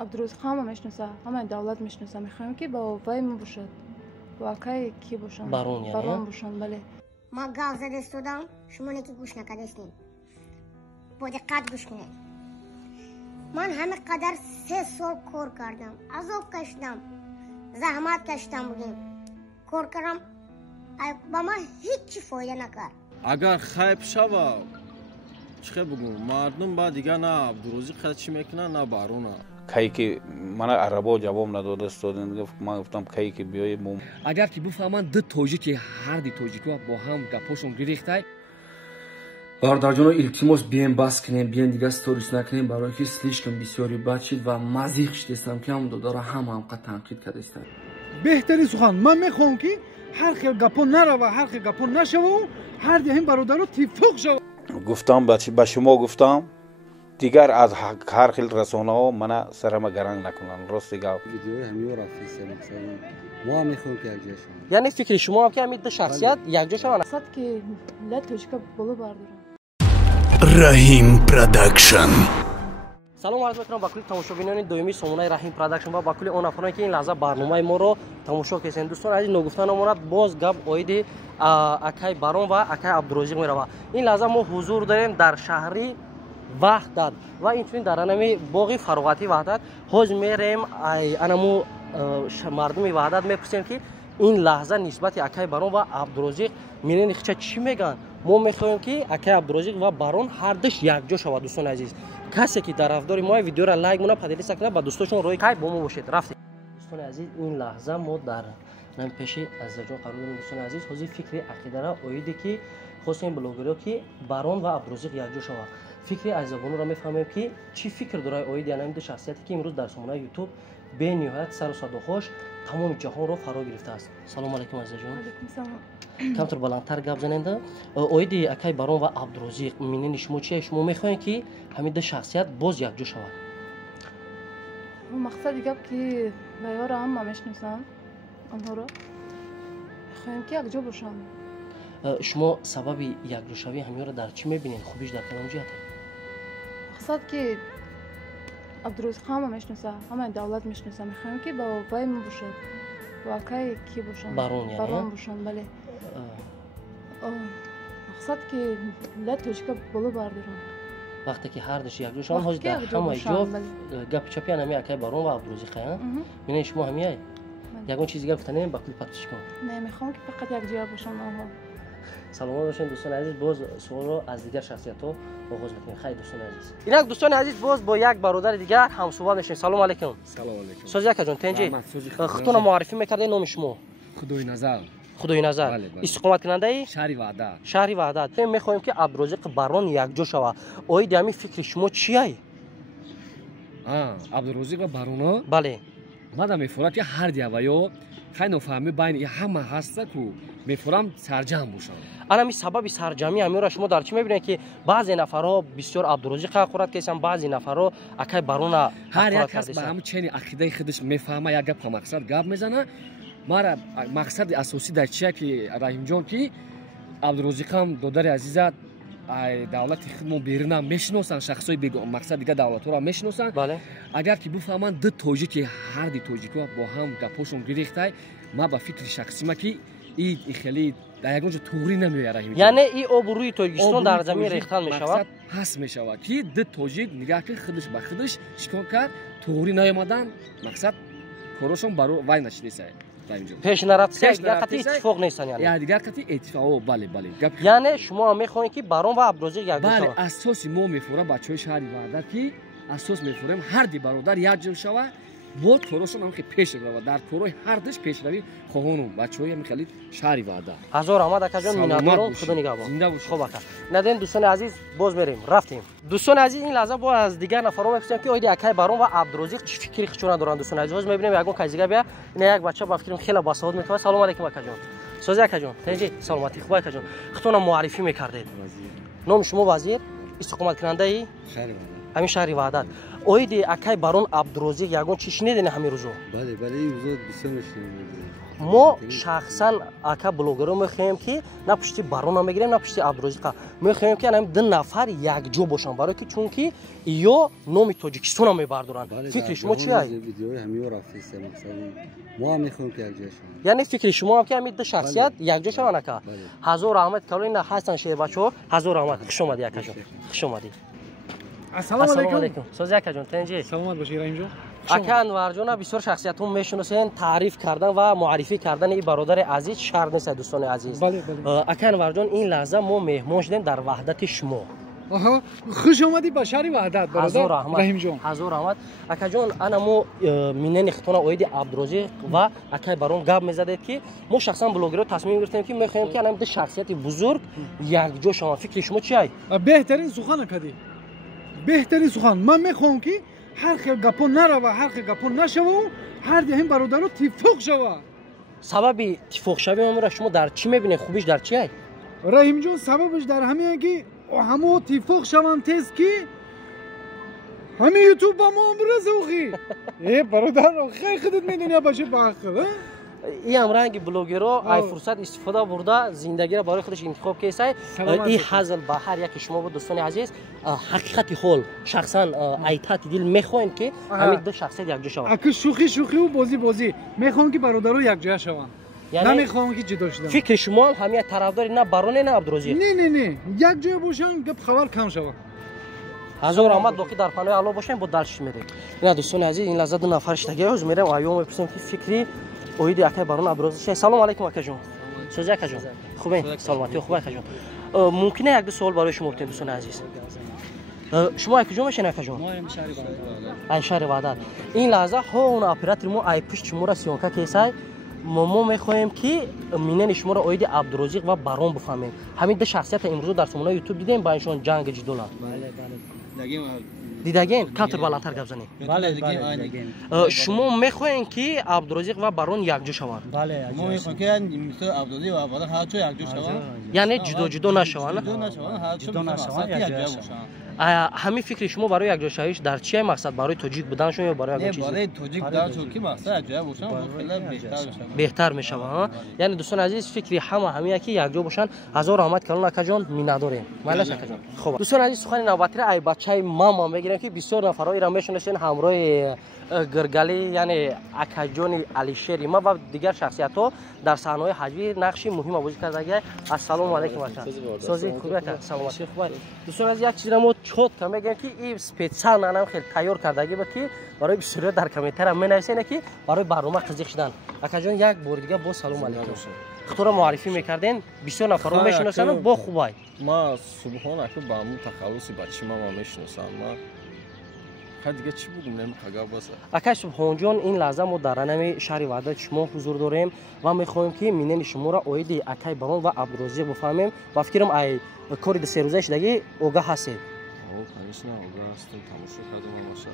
عبدالروزق همه میشناسه، همه دولت میشناسه. میخوایم که با وی ما باشد، واقعی کی باشن؟ بارون یعنی؟ بارون باشن. بله. ما گاو زده استودم، شما نکی گوش نکردستین. با دقت گوش کنید. من همه قدر 3 سال کار کردم، عذاب کشیدم، زحمت کشیدم بودیم، کار کردم، با ما هیچ فایده نکرد. اگر خیب شوه چه بگم مردم با دیگه نه عبدالروزق خیلی چی میکنه نه بارونه. کی که من عربا جواب نداده استادن من گفتم کی که بیای بوم اگر که بفهمن دو توجیکی هر دی توجیکا با هم گپاشون گریخته بردارجان التماس بیاین بس کنیم بیاین دیگه استوریس نکنیم برای که слишком بسیاری بچید و مزیق شدستم که هم داره هم قد تنقید کردستن. بهترین سخن من میخوام که هر خیل گپا نروه هر خیل گپا نشوه و هر دی هم برادر تیفوق شوه. گفتم به شما گفتم دیگر از هر خیل رسانه ها من سرم گرنگ نکنن. راست دیگه ویدیوی همین رفتی سلام ما میخوام که یک جا شوم. یعنی فکر شما هم که همین دو شخصیت یک جا شوند. مقصد که ملت توشکا بالا بردارن. رحیم پروداکشن. سلام عرض میکنم با کل تماشاگران دومی سامانه رحیم پروداکشن و با کل اون افرادی که این لحظه برنامه ما رو تماشا کردن. دوستان عزیز نگفتن امانت باز گپ اوید اکای بارون و اکای عبدالروزق میروه. این لحظه ما حضور داریم در شهری وحدت و اینطوری در انمی باغ فراغتی وحدت. حاج میریم انمو مردم وحدت میپرسیم که این لحظه نسبت اکای بارون و عبدالروزق میرین چی میگن. ما میخوایم که اکای عبدالروزق و بارون هر دوش یک جا شود. دوستان عزیز کسی که طرفدار ما ویدیو را لایک مونه پدیلی سکنه با دوستاشون روی کای با ما باشید. رفتیم دوستان عزیز این لحظه ما در نم پیشی از جان قرار داریم. دوستان عزیز حوزه فکری عقیده را اویدی که حسین بلوگرو که بارون و عبدالروزق یک جا شود. فکری از زبان را میفهمیم که چی فکر داره اوید یعنی این دو شخصیتی که امروز در سامانه یوتیوب به نهایت سر و صدا خوش تمام جهان رو فرا گرفته است. سلام علیکم عزیز جان. علیکم سلام. کمتر بلندتر گپ زننده اوید اکای بارون و عبدالروزق مینین شما چیه؟ شما میخواین که همین دو شخصیت باز یک جا شود. مقصد گپ که بیار هم میشناسن آنها رو میخوایم که یک جا باشن. شما سبب یک جا شوی همین رو در چی میبینین؟ خوبیش در کدام جهت؟ مقصد که عبدالروزق همه میشناسه، همه دولت میشناسه. میخوایم که با وی ما باشد، واقعی کی باشن؟ بارون یعنی؟ بارون باشن. بله. مقصد که ملت توشکا بالا بردارن. وقتی که هر دوش یک جا شوند حاج در همه جا گپ چپی انمی اکای بارون و عبدالروزق ها میبینین شما همیه یگون چیزی گپ گفتن با کلی پاتش کن. نه میخوام که فقط یک جا باشن. آها سلام باشین دوستان عزیز. باز سوال رو از دیگر شخصیت ها آغاز میکنیم. خیلی دوستان عزیز اینک دوستان عزیز باز با یک برادر دیگر هم صحبت میشیم. سلام علیکم. سلام علیکم. سوزی اکا جان تنجی خودتون معرفی میکردین نام شما؟ خدای نظر. خدای نظر. بله بله. استقامت کننده ای شهری وحدت. شهری وحدت. میخوایم که عبدالروزق بارون یک جا شود. اوید همین فکر شما چیه؟ عبدالروزق و بارون بله ماذا میفورد که هر دیوایو خیلی نفهمی بین همه هسته کو میفورم سرجم باشن. الان می سبب سرجمی همین را شما در چی میبینید که بعضی نفرها بسیار عبدالروزق اخورت کردن، بعضی نفرها اکای بارون هر یک کس به همون چنین عقیده خودش میفهمه یک گپ مقصد گپ میزنه. ما مقصد اساسی در چیه که رحیم جان که عبدالروزق هم دادر عزیزت دولت خودمون بیرون میشناسن، شخصای مقصد دیگه دولت را میشناسن. بله اگر که بفهمن دو توجیکی هر دی توجیکا با هم گپاشون گریخته ما با فکر شخصی ما که این خیلی در یک جا توری نمیاره. یعنی این آبروی توجیستان در زمین ریختن میشود. مقصد هست میشود که دو توجیک نگاه که خودش به خودش شکار کرد توری نیامدن مقصد کارشون برای وای نشده سه پیش نرفته دیگر قطعی اتفاق نیستن. یعنی دیگر قطعی اتفاق. بله بله. یعنی شما میخواین که بارون و عبدالروزق یک جا شود. بله اساسی ما میفورم بچهای شهری وحدت که اساس میفورم هر دی برادر یک جا شود با کارشون هم که پیش رو در کارهای هر دش پیش روی خواهانم بچهای میخلید شهری وحدت. هزار احمد اکا جان مینادارم خدا نگهدار. زنده باشید. خوب اکا ندین دوستان عزیز باز میریم رفتیم. دوستان عزیز این لحظه با از دیگر نفرام میپرسیم که اوید اکای بارون و عبدالروزق چه فکری خودشون دارن. دوستان عزیز میبینیم یگون کایزیگا بیا این یک بچه با فکرم خیلی باسواد میکنه. سلام علیکم اکا جان. سوزی اکا جان تنجی سلامتی خوب اکا جان. خودتون معرفی میکردید. نام شما وزیر استقامت کننده ای شهری همین شهری وحدت. اوید اکای بارون عبدالروزق یگون چی شنیدین همین روزو؟ بله بله این روزا بسیار شنیدیم. ما شخصا اکا بلوگرو میخوایم که نه پشتی بارون میگیریم نه پشتی عبدالرزاق میخوایم که هم دو نفر یک جو باشن برای که چون که یا نام تاجیکستان هم میبردارن. فکر شما چیه؟ ویدیوی همیو رفیسه مثلا ما میخوایم که یک جا شون. یعنی فکر شما هم که همین دو شخصیت یک جا شون اکا. هزار رحمت کلین حسن شه بچو هزار رحمت خوش اومدی اکا جون. خوش اومدی. السلام علیکم. سوزی اکا جون تنجی. سلامت باشی رحیم جون. اکا انور جون بسیار شخصیت هم میشناسین تعریف کردن و معرفی کردن این برادر عزیز شرط نیست دوستان عزیز. بله بله. اکا انور جون این لحظه ما مهمان شدیم در وحدت شما. آها خوش اومدی به شهر وحدت برادر رحیم جون. هزار رحمت. اکا جون انا مو مینن ختونه اوید عبدالرزاق و اکا برام گپ میزدید که ما شخصا بلوگرها تصمیم گرفتیم که میخوایم که الان دو شخصیت بزرگ یک جا شما. فکر شما چیه؟ بهترین سخن کردی. بهترین سخن من میخوام که هر خیل گپو نروه هر خیل گپو نشوه هر دهیم برادر رو تیفوق شوه. سبب تیفوق شوی ما شما در چی میبینید؟ خوبیش در چیه؟ رحیم جون سببش در همین که همو تیفوق شوان تیز که همین یوتیوب با ما برسه ای برادر خیلی خودت میدونی باشه باخر. این هم رنگ بلوگرها ای فرصت استفاده برده زندگی را برای خودش انتخاب کیسه. این حاصل به هر یک شما بود دوستان عزیز حقیقتی حال شخصا ایتات دل میخواین که همین دو شخصیت یک جا شوند. اگه شوخی و بازی میخوام که برادرها یک جا شوند. نمیخوام که جدا شدن. فکر شما همین طرفداری نه بارون نه عبدالرزاق؟ نه یک جا باشن گپ خبر کم شوه. هزار رحمت باقی در پناه الله باشین با دلش میریم. نه دوستان عزیز این لحظه دو نفرش دیگه از میرم و ایام میپرسم که فکری اویدی اکا بارون عبدالرزاق. سلام علیکم اکا جون. سوزی اکا جون. خوبه؟ سلامتی خوبه اکا جون. ممکنه یک دو سوال برای شما بکنم دوستان عزیز؟ شما اکا جون میشین اکا جون؟ ما شهر وحدت. ای شهر وحدت. این لحظه ها اون اپراتور مو ای پشت شما را سیونکا کیسای ما میخوایم که مینن شما را اویدی عبدالرزاق و بارون بفهمیم. همین دو شخصیت امروز در سومنای یوتیوب دیدیم با ایشون جنگ جدول. بله. دیدگین کاتر بالاتر گپ زنید. بله دیدگین. شما میخواین که عبدالرزاق و بارون یک جا شوند؟ بله ما میخوایم که مثل عبدالرزاق و بارون هر جا یک جا شوند. یعنی جدا نشوند. جدا نشوند هر جا نشوند یک جا باشند. همین فکر شما برای یک جا شویش در چیه مقصد؟ برای تاجیک بودنشون یا برای یک چیزی؟ برای تاجیک بودنشون که مقصد یک جا باشن خیلی بهتر میشه. بهتر میشه ها. یعنی دوستان عزیز فکری همه که یک جا باشن. هزار رحمت کلون اکا جان مینداریم. مالش اکا جان. خب دوستان عزیز سخن نوبتی را ای بچهای ما میگیرن که بسیار نفرای را میشناسین همراه گرگلی یعنی اکا جان علیشری ما و دیگر شخصیت ها در صحنه حجوی نقشی مهم بازی کرده. السلام علیکم اکا. سازی خوبه اکا سلامتی خوبه. دوستان عزیز یک چیز را ما چوت که میگن که این اسپیشال منم خیلی تیار کردگی بود که برای بسیار در کامنت هم مینویسین که برای برنامه قزیق شدن. اکا جان یک بار دیگه با سلام علیکم. خودتون رو معرفی میکردین بسیار نفرا میشناسن با خوبای. ما صبحانه که با مو تخلصی بچه ما میشناسم. ما خیلی دیگه چی بگم نمیخوام باشه. اکا سبحان جان این لحظه ما در نمی شهر وحدت شما حضور داریم و میخوایم که مینن شما را اویدی اکای بارون و عبدالرزاق بفهمیم و فکرم ای کاری سه روزه شدگی اوگه هستید. конечно اوگه هستم تماشا کردم ماشا.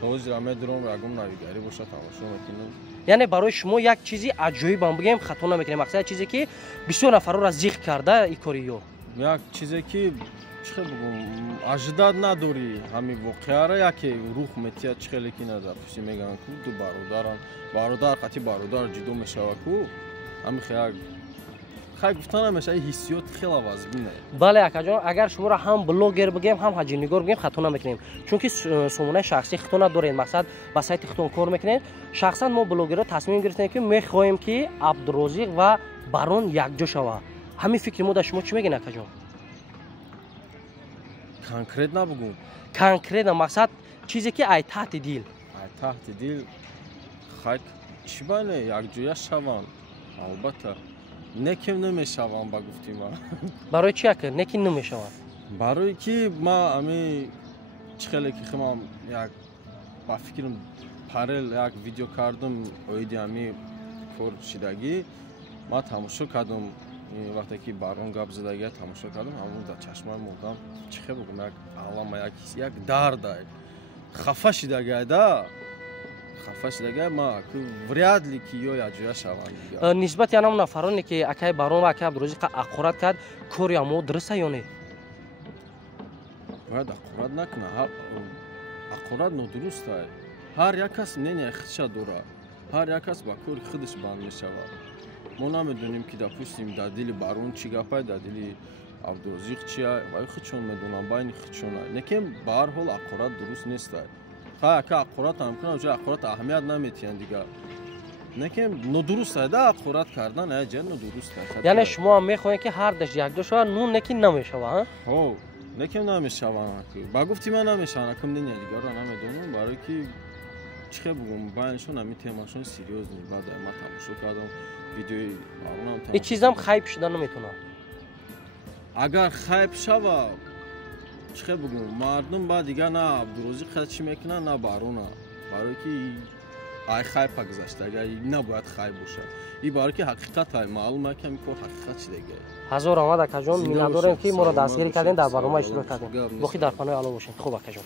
توز رامه درام رگم نویگری باشه تماشا میکنم. یعنی برای شما یک چیزی عجیبی بگم خطا نمیکنیم. مقصد چیزی که بسیار نفرا را ذکر کرده این کاریو. یک چیزی که چه بگم اجداد نداری همین واقعا را یکی روح متیا چخیلی کی نداره. پس میگن که دو برادر قطعی برادر جدو میشه کو همین خیلی گفتن همیشه حسیات خیلی واضحه. بله اکا جان اگر شما را هم بلوگر بگیم هم حاجی نگار بگیم خطا نمیکنیم چون که سومنای شخصی خطا ندارین. مقصد با سایت خطون کار میکنین. شخصا ما بلوگرها تصمیم گرفتیم که میخوایم که عبدالرزاق و بارون یک جا شوه. همین فکر ما در شما چی میگین اکا جان؟ کنکریت نبگم. کنکریت مقصد چیزی که ای تحت دل. ای تحت دل خاک چی بانه یک جویا شوان. البته نکیم نمیشوان با گفتیم ما. برای چی اکر نکیم نمیشوان؟ برای که ما امی چخیلی که خمام یک با فکرم پارل یک ویدیو کردم اویدی امی کور شدگی ما تماشا کردم وقتی که بارون گاب زدگی تماشا کردم همون در چشمان مردم چخه بگم یک علامه یک درد خفه شدگی دا خفه شدگی ما که وریاد لیکی یا جویا شوند. نسبت یعنی اون نفرانی که اکای بارون و اکای عبدالرزاق اقرار کرد کاری امو درسته یا نه؟ باید اقرار نکنه. اقرار ندرسته. هر یک کس نه خودش داره. ҳар як кас ба кори худаш банд мешавад. мо намедонем ки допустим дар дили барун чӣ гапай, дар дили Абдурозиқ чия, вай худшон медонам, байни худшон ай. Некем ба ҳар ҳол аққорат дуруст нестай. Хай ака аққорат ҳам кунам, ҷо аққорат аҳамият наметиҳанд дигар. Некем нодуруст ай, да аққорат кардан ай ҷа нодуруст ай. Яъне шумо ҳам мехоҳед ки ҳар даш якҷоша нун неки намешава, ҳа? Ҳо, некем намешаванд. Ба гуфти ман намешаванд, акам дини дигарро намедонам, барои ки чӣ бугум байншон ҳамин темашон серьёзни баъд ман тамошо кардам видеои барунам. Ин чизам хайп шуда наметавонад. Агар хайп шава чӣ бугум мардум ба дигар на Абдурозиқ чӣ мекунад, на баруна. Барои ки ай хайпа гузашта, агар набояд хайп бошад. И барои ки ҳақиқат ай маълум ай ки ҳамин кор ҳақиқат шидагӣ. ҳазор омад акаҷон, миннатдорем ки моро дастгирӣ кардем, дар барнома иштирок кардем. Боқӣ дар паноҳи Алло бошед. Хуб акаҷон.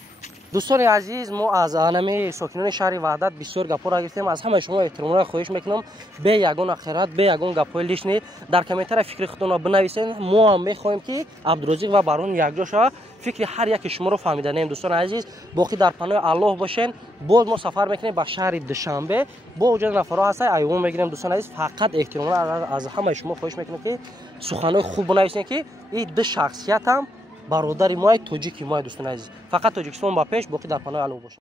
Дӯстони азиз, мо аз анами сокинони шаҳри Ваҳдат бисёр гапҳоро гирифтем. Аз ҳамаи шумо эҳтиромона хоҳиш мекунам, бе ягон ахират, бе ягон гапҳои лишни дар комментария фикри худтонро бинависед. Мо ҳам мехоҳем ки Абдурозиқ ва Барун якҷоша фикри ҳар яки шуморо фаҳмиданем. Дӯстони азиз, боқӣ дар паноҳи Аллоҳ бошен. Боз мо сафар мекунем ба шаҳри Душанбе. Бо уҷоди нафаро ҳастай айвон мегирем. Дӯстони азиз, фақат эҳтиромона аз ҳамаи шумо хоҳиш мекунам ки суханҳои хуб бинависем ки ин ду шахсият ҳам бародари мои тоҷики мои. Дӯстони азиз, фақат Тоҷикистон ба пеш, боқӣ дар паноҳи Аллоҳ бошед.